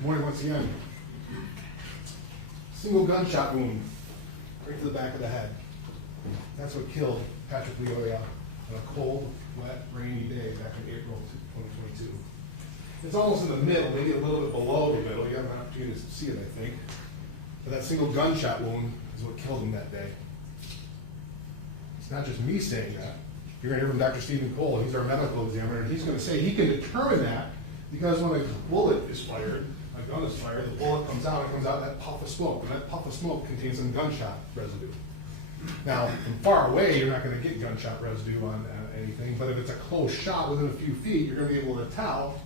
Good morning once again. Single gunshot wound right to the back of the head. That's what killed Patrick Lyoya on a cold, wet, rainy day back in April 2022. It's almost in the middle, maybe a little bit below the middle. You have an opportunity to see it, I think. But that single gunshot wound is what killed him that day. It's not just me saying that. You're going to hear from Dr. Stephen Cole. He's our medical examiner, and he's going to say he can determine that because when a bullet is fired, a gun is fired, the bullet comes out, it comes out that puff of smoke, and that puff of smoke contains some gunshot residue. Now, from far away, you're not going to get gunshot residue on anything, but if it's a close shot within a few feet, you're going to be able to tell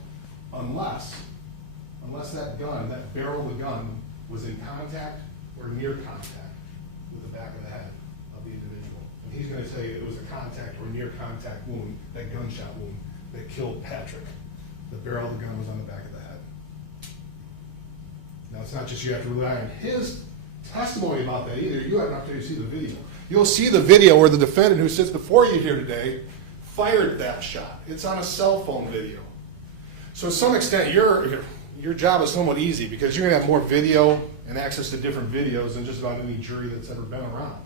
unless that gun, that barrel of the gun, was in contact or near contact with the back of the head of the individual. And he's going to tell you it was a contact or near contact wound, that gunshot wound, that killed Patrick. The barrel of the gun was on the back of the head. Now, it's not just you have to rely on his testimony about that either. You have an opportunity to see the video. You'll see the video where the defendant who sits before you here today fired that shot. It's on a cell phone video. So to some extent, your job is somewhat easy because you're going to have more video and access to different videos than just about any jury that's ever been around.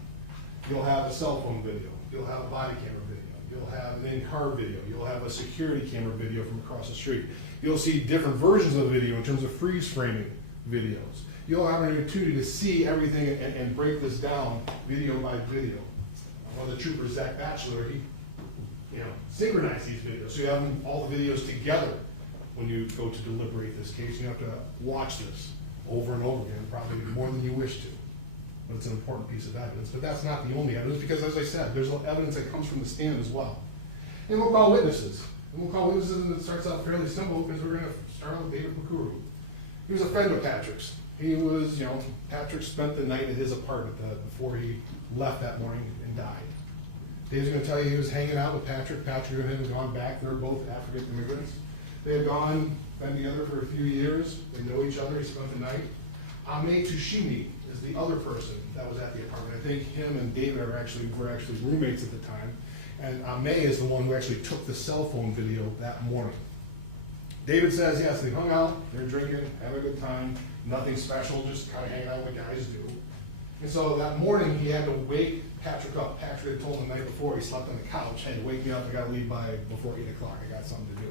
You'll have a cell phone video. You'll have a body camera video. You'll have an in-car video. You'll have a security camera video from across the street. You'll see different versions of the video in terms of freeze framing videos. You'll have an opportunity to see everything and break this down video by video. One of the troopers, Zach Batchelor, he synchronized these videos. So you have all the videos together when you go to deliberate this case. You have to watch this over and over again, probably more than you wish to. But it's an important piece of evidence. But that's not the only evidence because, as I said, there's evidence that comes from the stand as well. And we'll call witnesses. And it starts out fairly simple because we're going to start with David McCurry. He was a friend of Patrick's. He was, Patrick spent the night at his apartment before he left that morning and died. Dave's going to tell you he was hanging out with Patrick. Patrick and him had gone back. They're both African immigrants. They had been together for a few years. They know each other. He spent the night. Ame Tushimi is the other person that was at the apartment. I think him and David were actually roommates at the time. And Ame is the one who actually took the cell phone video that morning. David says, yes, they hung out, they're drinking, having a good time, nothing special, just kind of hanging out like guys do. And so that morning, he had to wake Patrick up. Patrick had told him the night before, he slept on the couch, hey, wake me up, I gotta leave before 8 o'clock, I got something to do.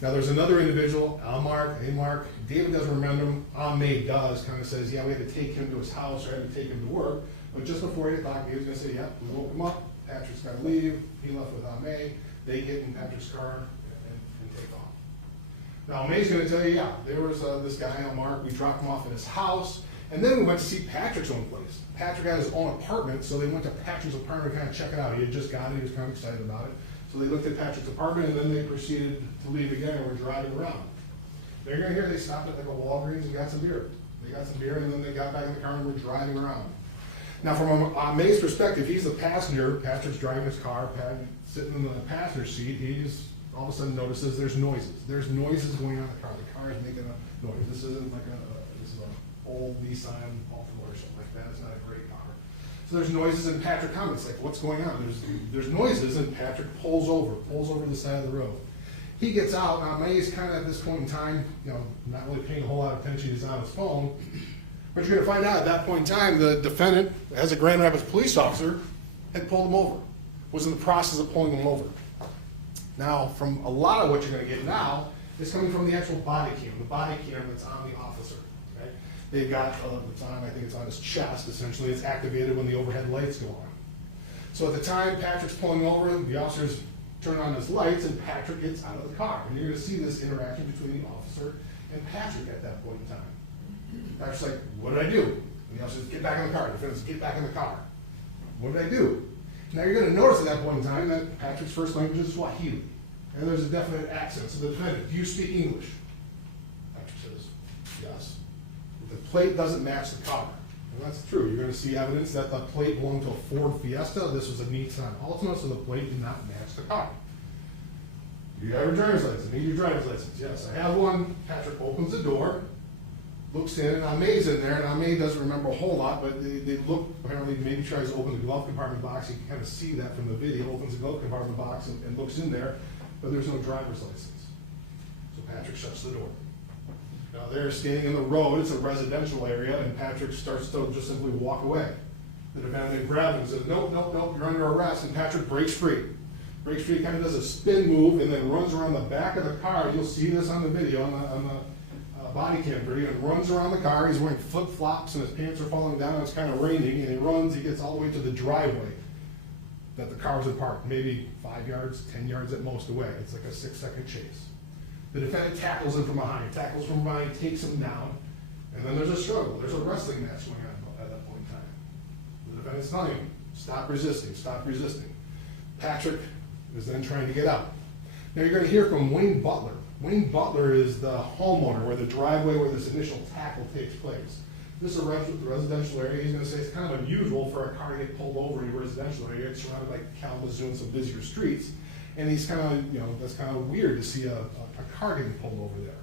Now there's another individual, Amark, David doesn't remember him, Ame does, kind of says, yeah, we had to take him to his house, or had to take him to work, but just before 8 o'clock, he was gonna say, yeah, we woke him up, Patrick's gotta leave, he left with Ame, they get in Patrick's car, and take off. Now, May's going to tell you, yeah, there was this guy, Mark, we dropped him off at his house, and then we went to see Patrick's own place. Patrick had his own apartment, so they went to Patrick's apartment to kind of check it out. He had just got it, he was kind of excited about it. So they looked at Patrick's apartment, and then they proceeded to leave again, and were driving around. They're going to hear they stopped at like a Walgreens and got some beer. They got some beer, and then they got back in the car and were driving around. Now, from May's perspective, he's the passenger. Patrick's driving his car, sitting in the passenger seat. He's all of a sudden notices there's noises. There's noises going on in the car. The car is making a noise. This isn't like this is an old Nissan Altima or something like that. It's not a great car. So there's noises, and Patrick comments like, "What's going on?" There's noises, and Patrick pulls over the side of the road. He gets out. Now May's kind of at this point in time, not really paying a whole lot of attention. He's on his phone. But you're going to find out at that point in time, the defendant, as a Grand Rapids police officer, had pulled him over. Was in the process of pulling him over. Now, from a lot of what you're going to get now is coming from the actual body cam, the body cam that's on the officer. Okay? They've got, I think it's on his chest, essentially. It's activated when the overhead lights go on. So at the time Patrick's pulling over, the officers turn on his lights, and Patrick gets out of the car. And you're going to see this interaction between the officer and Patrick at that point in time. Patrick's like, what did I do? And the officer says, get back in the car. The defendant says, get back in the car. What did I do? Now you're going to notice at that point in time that Patrick's first language is Swahili. And there's a definite accent. So the defendant, do you speak English? Patrick says, yes. But the plate doesn't match the car. And that's true. You're going to see evidence that the plate belonged to a Ford Fiesta. This was a Nissan Altima, so the plate did not match the car. Do you have your driver's license? Need your driver's license? Yes, I have one. Patrick opens the door, looks in, and Ame's in there, and Ame doesn't remember a whole lot, but they look, apparently maybe tries to open the glove compartment box. You can kind of see that from the video. Opens the glove compartment box and looks in there, but there's no driver's license. So Patrick shuts the door. Now they're standing in the road, it's a residential area, and Patrick starts to just simply walk away. The defendant grabs him and says, nope, nope, nope, you're under arrest, and Patrick breaks free. Breaks free, kind of does a spin move, and then runs around the back of the car. You'll see this on the video, on the body cam video, and runs around the car. He's wearing flip-flops, and his pants are falling down, and it's kind of raining, and he runs, he gets all the way to the driveway that the car was in parked, maybe 5 yards, 10 yards at most away. It's like a 6-second chase. The defendant tackles him from behind, takes him down, and then there's a struggle. There's a wrestling match going on at that point in time. The defendant's telling him, stop resisting, stop resisting. Patrick is then trying to get out. Now you're going to hear from Wayne Butler. Wayne Butler is the homeowner where the driveway where this initial tackle takes place. This is a residential area. He's going to say it's kind of unusual for a car to get pulled over in a residential area. It's surrounded by Kalamazoo and some busier streets. And he's kind of, that's kind of weird to see a car getting pulled over there.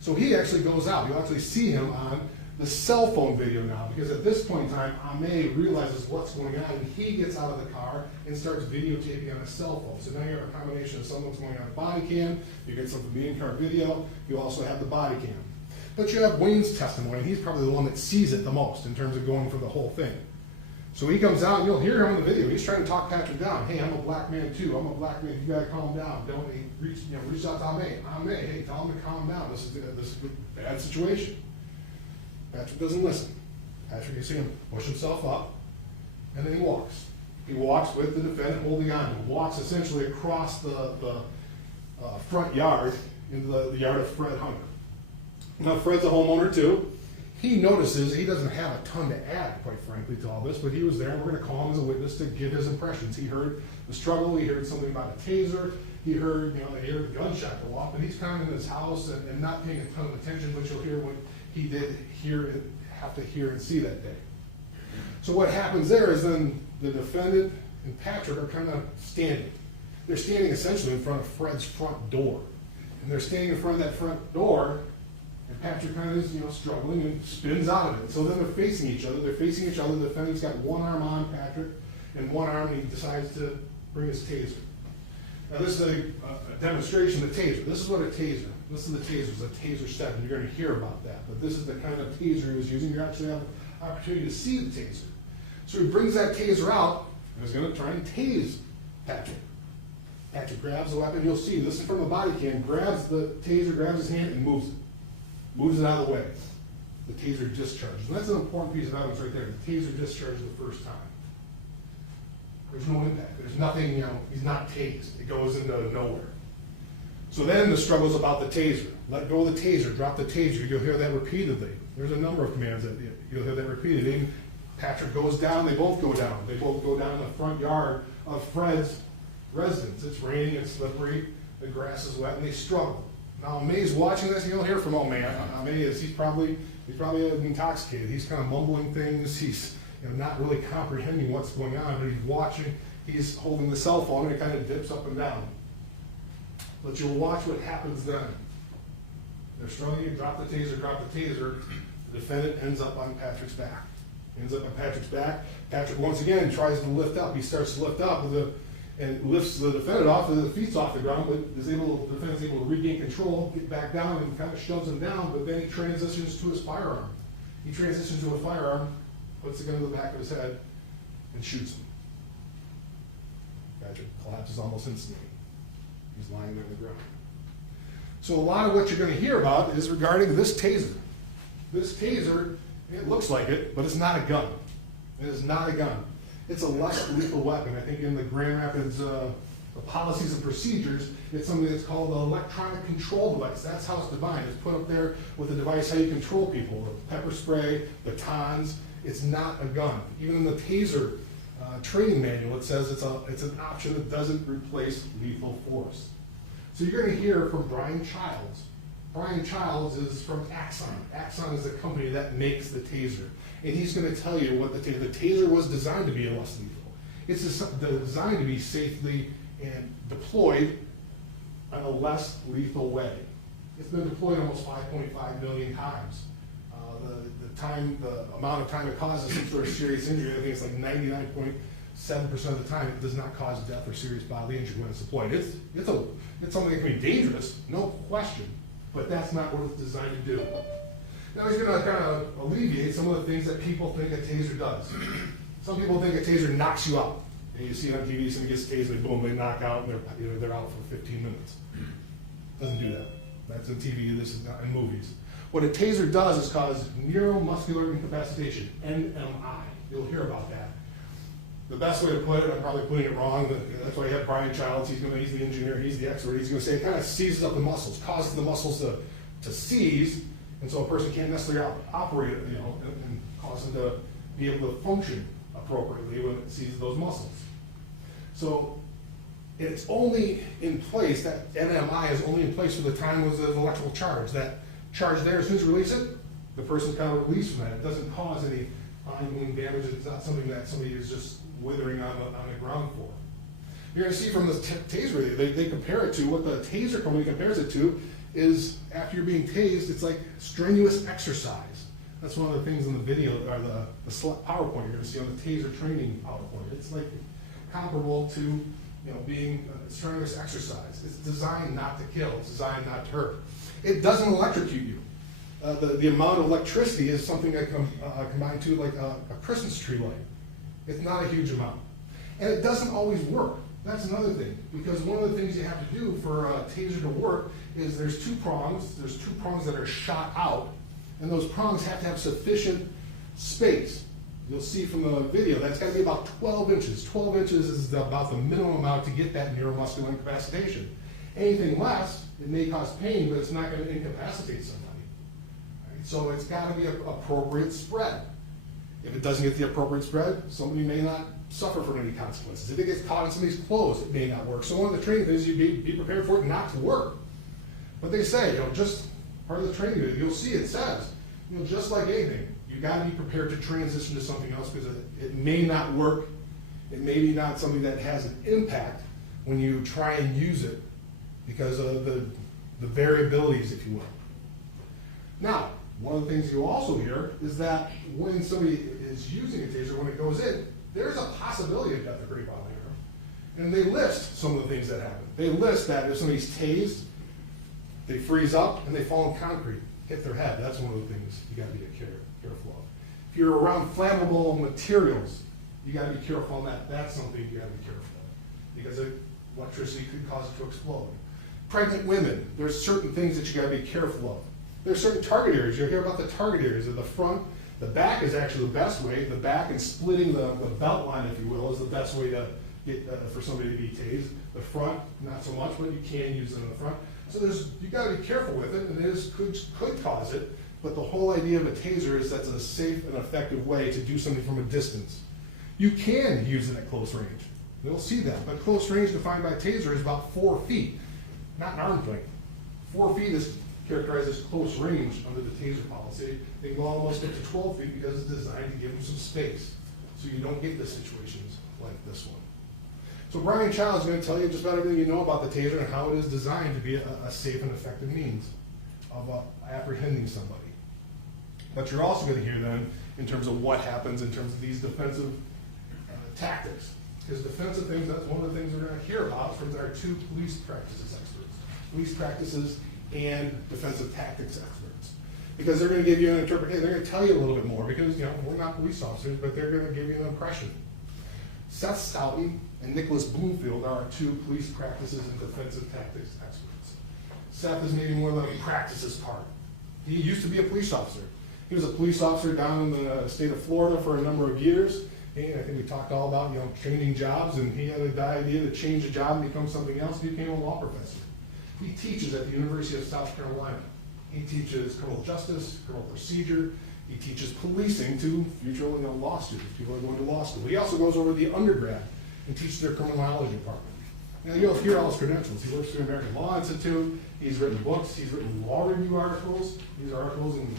So he actually goes out. You'll actually see him on the cell phone video now, because at this point in time, Ame realizes what's going on, and he gets out of the car and starts videotaping on a cell phone. So now you have a combination of someone's going on a body cam, you get some from the in-car video, you also have the body cam. But you have Wayne's testimony, and he's probably the one that sees it the most in terms of going for the whole thing. So he comes out, and you'll hear him in the video. He's trying to talk Patrick down. Hey, I'm a black man too. I'm a black man. You gotta calm down. Don't reach out to Ame. Ame, hey, tell him to calm down. This is a bad situation. Patrick doesn't listen. Patrick, you see him push himself up, and then he walks. He walks with the defendant holding on. He walks essentially across the front yard into the yard of Fred Hunter. Now, Fred's a homeowner too. He notices he doesn't have a ton to add, quite frankly, to all this, but he was there, and we're going to call him as a witness to give his impressions. He heard the struggle. He heard something about a taser. He heard, they heard a gunshot go off, but he's kind of in his house and not paying a ton of attention, but you'll hear what he did have to hear and see that day. So what happens there is then the defendant and Patrick are kind of standing. They're standing essentially in front of Fred's front door. And they're standing in front of that front door, and Patrick kind of is, struggling and spins out of it. So then they're facing each other. The defendant's got one arm on Patrick and one arm, and he decides to bring his taser. Now this is a demonstration of the taser. This is what a taser, this is the taser, it's a taser 7. You're going to hear about that, but this is the kind of taser he was using. You actually have an opportunity to see the taser. So he brings that taser out and is going to try and tase Patrick. Patrick grabs the weapon. You'll see, this is from the body cam, grabs the taser, grabs his hand and moves it. Moves it out of the way. The taser discharges. And that's an important piece of evidence right there. The taser discharged the first time. There's no impact. There's nothing, he's not tased. It goes into nowhere. So then the struggle's about the taser. Let go of the taser, drop the taser. You'll hear that repeatedly. There's a number of commands that you'll hear that repeatedly. And Patrick goes down, they both go down. They both go down in the front yard of Fred's residence. It's raining, it's slippery, the grass is wet, and they struggle. Now May's watching this, and you'll hear from May. He's probably intoxicated. He's kind of mumbling things. He's not really comprehending what's going on, but he's watching. He's holding the cell phone, and it kind of dips up and down. But you'll watch what happens then. They're struggling. You drop the taser, The defendant ends up on Patrick's back. Patrick once again tries to lift up. He starts to lift up and lifts the defendant off, and the feet's off the ground, but the defendant's able to regain control, get back down, and kind of shoves him down, but then he transitions to his firearm. Puts the gun to the back of his head, and shoots him. Patrick collapses almost instantly. He's lying there on the ground. So a lot of what you're going to hear about is regarding this taser. This taser, it looks like it, but it's not a gun. It is not a gun. It's a less lethal weapon. I think in the Grand Rapids the policies and procedures, it's something that's called an electronic control device. That's how it's defined. It's put up there with a device how you control people. Pepper spray, batons. It's not a gun. Even in the taser training manual, it says it's an option that doesn't replace lethal force. So you're going to hear from Brian Childs. Brian Childs is from Axon. Axon is the company that makes the taser. And he's going to tell you what the taser was designed to be less lethal. It's designed to be safely and deployed in a less lethal way. It's been deployed almost 5.5 million times. The amount of time it causes some sort of serious injury, I think it's like 99.7% of the time, it does not cause death or serious bodily injury when it's deployed. It's something that can be dangerous, no question. but that's not what it's designed to do. Now he's going to kind of alleviate some of the things that people think a taser does. Some people think a taser knocks you out. And you see it on TV, somebody gets tased, and boom, they knock out, and they're out for 15 minutes. Doesn't do that. That's in TV, this is not in movies. What a taser does is cause neuromuscular incapacitation, NMI. You'll hear about that. The best way to put it, I'm probably putting it wrong, but that's why you have Brian Childs, he's the engineer, he's the expert, he's going to say it kind of seizes up the muscles, causes the muscles to seize, and so a person can't necessarily operate it, and cause them to be able to function appropriately when it seizes those muscles. So it's only in place, that NMI is only in place for the time of the electrical charge. That charge there, as soon as you release it, the person's kind of released from that. It doesn't cause any ongoing damage. It's not something that somebody is just withering on the ground for. You're going to see from the taser, they compare it to, what the taser company compares it to is, after you're being tased, it's like strenuous exercise. That's one of the things in the video, or the PowerPoint you're going to see on the taser training PowerPoint. It's like comparable to being strenuous exercise. It's designed not to kill. It's designed not to hurt. It doesn't electrocute you. The amount of electricity is something that combined to like a Christmas tree light. It's not a huge amount. And it doesn't always work. That's another thing, because one of the things you have to do for a taser to work is there's two prongs. There's two prongs that are shot out, and those prongs have to have sufficient space. You'll see from the video that's got to be about 12 inches. 12 inches is about the minimum amount to get that neuromuscular incapacitation. Anything less, it may cause pain, but it's not going to incapacitate somebody. Right? So it's got to be an appropriate spread. If it doesn't get the appropriate spread, somebody may not suffer from any consequences. If it gets caught in somebody's clothes, it may not work. So one of the training things, you be prepared for it not to work. But they say, just part of the training video, you'll see it says, just like anything, you got to be prepared to transition to something else, because it may not work. It may be not something that has an impact when you try and use it, because of the variabilities, if you will. Now, one of the things you also hear is that when somebody is using a taser, when it goes in, there's a possibility of death occurring while there. And they list some of the things that happen. They list that if somebody's tased, they freeze up and they fall in concrete, hit their head. That's one of the things you got to be careful of. If you're around flammable materials, you got to be careful on that. That's something you got to be careful of, because electricity could cause it to explode. Pregnant women, there's certain things that you got to be careful of. There's certain target areas. You'll hear about the target areas of the front. The back is actually the best way. The back and splitting the belt line, if you will, is the best way to get for somebody to be tased. The front, not so much, but you can use it in the front. So you got to be careful with it, and it could cause it. But the whole idea of a taser is that's a safe and effective way to do something from a distance. You can use it at close range. You'll see that. But close range defined by taser is about 4 feet, not an arm's length. 4 feet is characterized as close range under the taser policy. They can go almost up to 12 feet because it's designed to give them some space, so you don't get the situations like this one. So Brian Childs is going to tell you just about everything you know about the taser and how it is designed to be a safe and effective means of apprehending somebody. But you're also going to hear then in terms of what happens in terms of these defensive tactics. Because defensive things, that's one of the things we're going to hear about from our two police practices experts. Police practices and defensive tactics experts. Because they're going to give you an interpretation, they're going to tell you a little bit more, because we're not police officers, but they're going to give you an impression. Seth Stoughton and Nicholas Bloomfield are our two police practices and defensive tactics experts. Seth is maybe more than a practices part. He used to be a police officer. He was a police officer down in the state of Florida for a number of years. And I think we talked all about changing jobs, and he had the idea to change a job and become something else. He became a law professor. He teaches at the University of South Carolina. He teaches criminal justice, criminal procedure. He teaches policing to future law students, people who are going to law school. He also goes over to the undergrad and teaches their criminology department. Now you'll hear all his credentials. He works for the American Law Institute. He's written books. He's written law review articles. These are articles in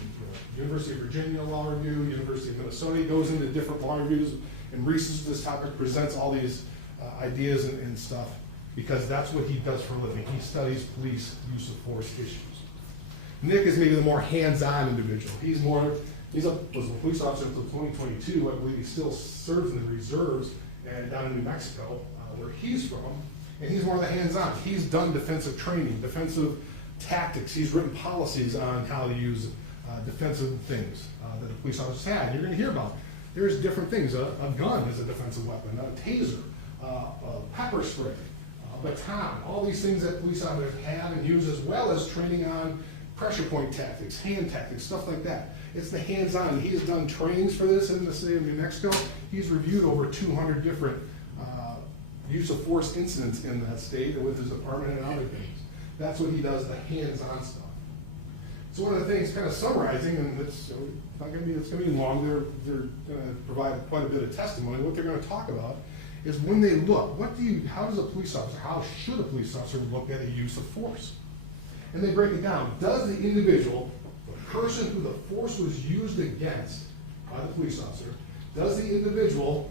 University of Virginia Law Review, University of Minnesota. He goes into different law reviews and researches this topic, presents all these ideas and stuff, because that's what he does for a living. He studies police use of force issues. Nick is maybe the more hands-on individual. Was a police officer until 2022. I believe he still serves in the reserves and down in New Mexico, where he's from. And he's more of the hands-on. He's done defensive training, defensive tactics. He's written policies on how to use defensive things that the police officers had. And you're going to hear about. There's different things. A gun is a defensive weapon, a taser, a pepper spray, a baton, all these things that police officers have and use, as well as training on pressure point tactics, hand tactics, stuff like that. It's the hands-on. He's done trainings for this in the state of New Mexico. He's reviewed over 200 different use of force incidents in that state with his department and other things. That's what he does, the hands-on stuff. So one of the things, kind of summarizing, and it's going to be long. They're going to provide quite a bit of testimony. What they're going to talk about is when they look. How does a police officer? How should a police officer look at a use of force? And they break it down. Does the individual, the person who the force was used against by the police officer, does the individual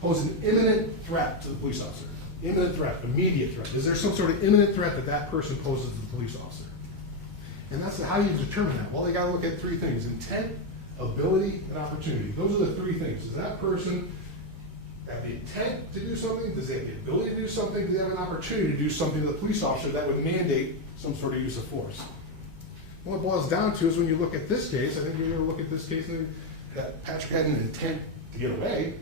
pose an imminent threat to the police officer? Imminent threat, immediate threat. Is there some sort of imminent threat that that person poses to the police officer? And that's how you determine that. Well, they got to look at three things: intent, ability, and opportunity. Those are the three things. Does that person have the intent to do something? Does they have the ability to do something? Do they have an opportunity to do something to the police officer that would mandate some sort of use of force? What it boils down to is when you look at this case, I think you're going to look at this case and that Patrick had an intent to get away.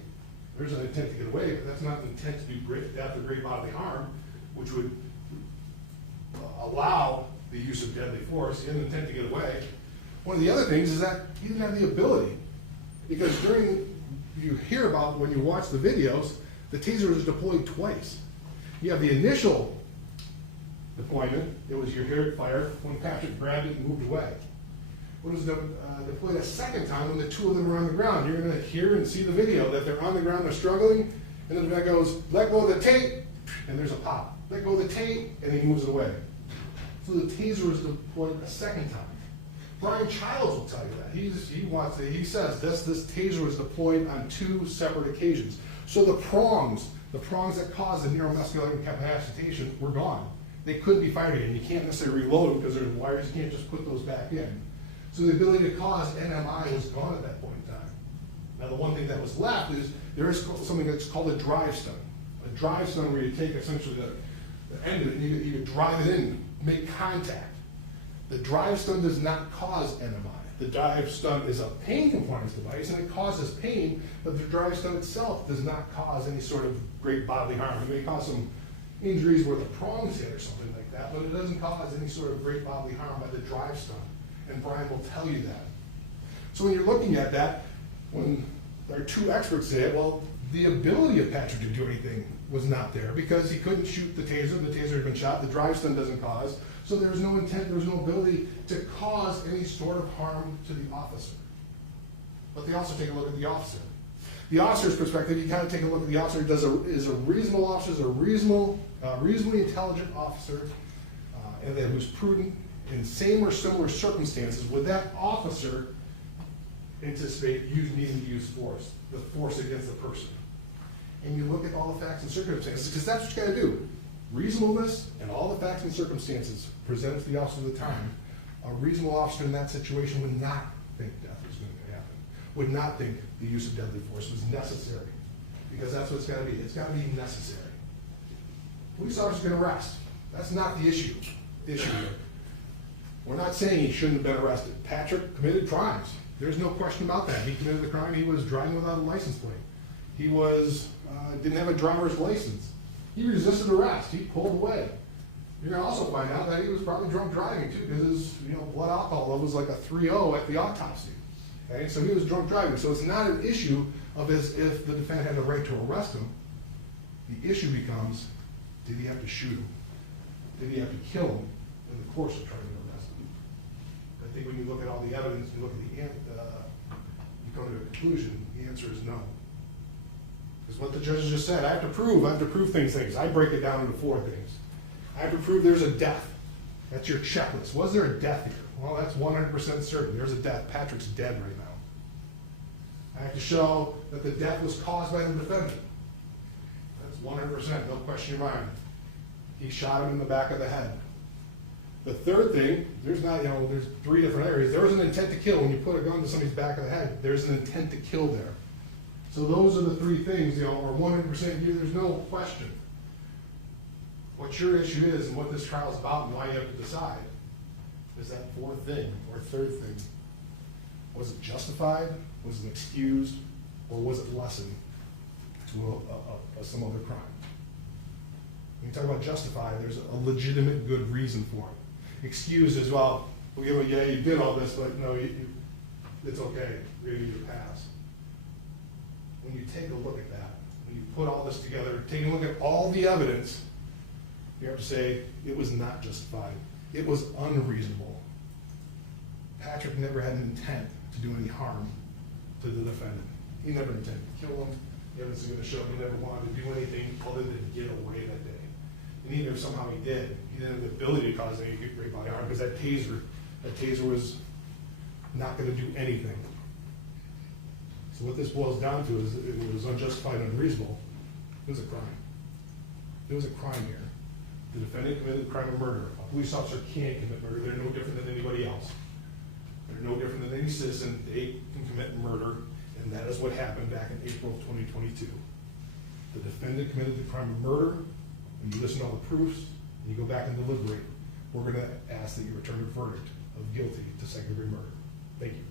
There's an intent to get away, but that's not an intent to do great death or great bodily harm, which would allow the use of deadly force. He had an intent to get away. One of the other things is that he didn't have the ability, because you hear about when you watch the videos, the taser was deployed twice. You have the initial deployment, you hear it fire when Patrick grabbed it and moved away. When it was deployed a second time, when the two of them are on the ground, you're going to hear and see the video that they're on the ground, they're struggling, and then the guy goes, let go of the tape, and there's a pop. Let go of the tape, and he moves it away. So the taser was deployed a second time. Brian Childs will tell you that. He says this taser was deployed on 2 separate occasions. So the prongs that cause the neuromuscular incapacitation were gone. They couldn't be fired again. You can't necessarily reload them because there's wires. You can't just put those back in. So the ability to cause NMI was gone at that point in time. Now the one thing that was left is there is something that's called a drive stun. A drive stun where you take essentially the end of it and you drive it in, make contact. The drive stun does not cause NMI. The drive stun is a pain compliance device and it causes pain, but the drive stun itself does not cause any sort of great bodily harm. It may cause some injuries where the prongs hit or something like that, but it doesn't cause any sort of great bodily harm by the drive stun. And Brian will tell you that. So when you're looking at that, when our 2 experts say, well, the ability of Patrick to do anything was not there because he couldn't shoot the taser had been shot, the drive stun doesn't cause, so there was no intent, there was no ability to cause any sort of harm to the officer. But they also take a look at the officer. The officer's perspective, you kind of take a look at the officer, is a reasonable officer, is a reasonably intelligent officer, and that who's prudent in same or similar circumstances. Would that officer anticipate needing to use force, the force against the person? And you look at all the facts and circumstances, because that's what you gotta do. Reasonableness and all the facts and circumstances presented to the officer at the time. A reasonable officer in that situation would not think death was going to happen, would not think the use of deadly force was necessary, because that's what it's gotta be. It's gotta be necessary. Police officers can arrest. That's not the issue. The issue here. We're not saying he shouldn't have been arrested. Patrick committed crimes. There's no question about that. He committed the crime. He was driving without a license plate. He didn't have a driver's license. He resisted arrest. He pulled away. You're going to also find out that he was probably drunk driving too, because his blood alcohol level was like a 3.0 at the autopsy. Okay, so he was drunk driving. So it's not an issue of if the defendant had the right to arrest him. The issue becomes, did he have to shoot him? Did he have to kill him in the course of trying to arrest him? I think when you look at all the evidence, you look at you come to a conclusion, the answer is no. Because what the judges just said, I have to prove things. I break it down into 4 things. I have to prove there's a death. That's your checklist. Was there a death here? Well, that's 100% certain. There's a death. Patrick's dead right now. I have to show that the death was caused by the defendant. That's 100%, no question in your mind. He shot him in the back of the head. The third thing, there's 3 different areas. There was an intent to kill. When you put a gun to somebody's back of the head, there's an intent to kill there. So those are the 3 things, are 100% here. There's no question. What your issue is and what this trial is about and why you have to decide is that fourth thing, or third thing. Was it justified, was it excused, or was it lessened to some other crime? When you talk about justified, there's a legitimate good reason for it. Excused as well, we'll give it, yeah, you did all this, but no, it's okay, we're gonna give you a pass. When you take a look at that, when you put all this together, take a look at all the evidence, you have to say, it was not justified. It was unreasonable. Patrick never had an intent to do any harm to the defendant. He never intended to kill him. The evidence is going to show he never wanted to do anything other than get away that day. And even if somehow he did, he didn't have the ability to cause any great bodily harm because that taser was not going to do anything. So what this boils down to is it was unjustified and unreasonable. It was a crime. There was a crime here. The defendant committed the crime of murder. A police officer can't commit murder. They're no different than anybody else. They're no different than any citizen. They can commit murder, and that is what happened back in April of 2022. The defendant committed the crime of murder. When you listen to all the proofs, and you go back and deliberate, we're going to ask that you return a verdict of guilty to second-degree murder. Thank you.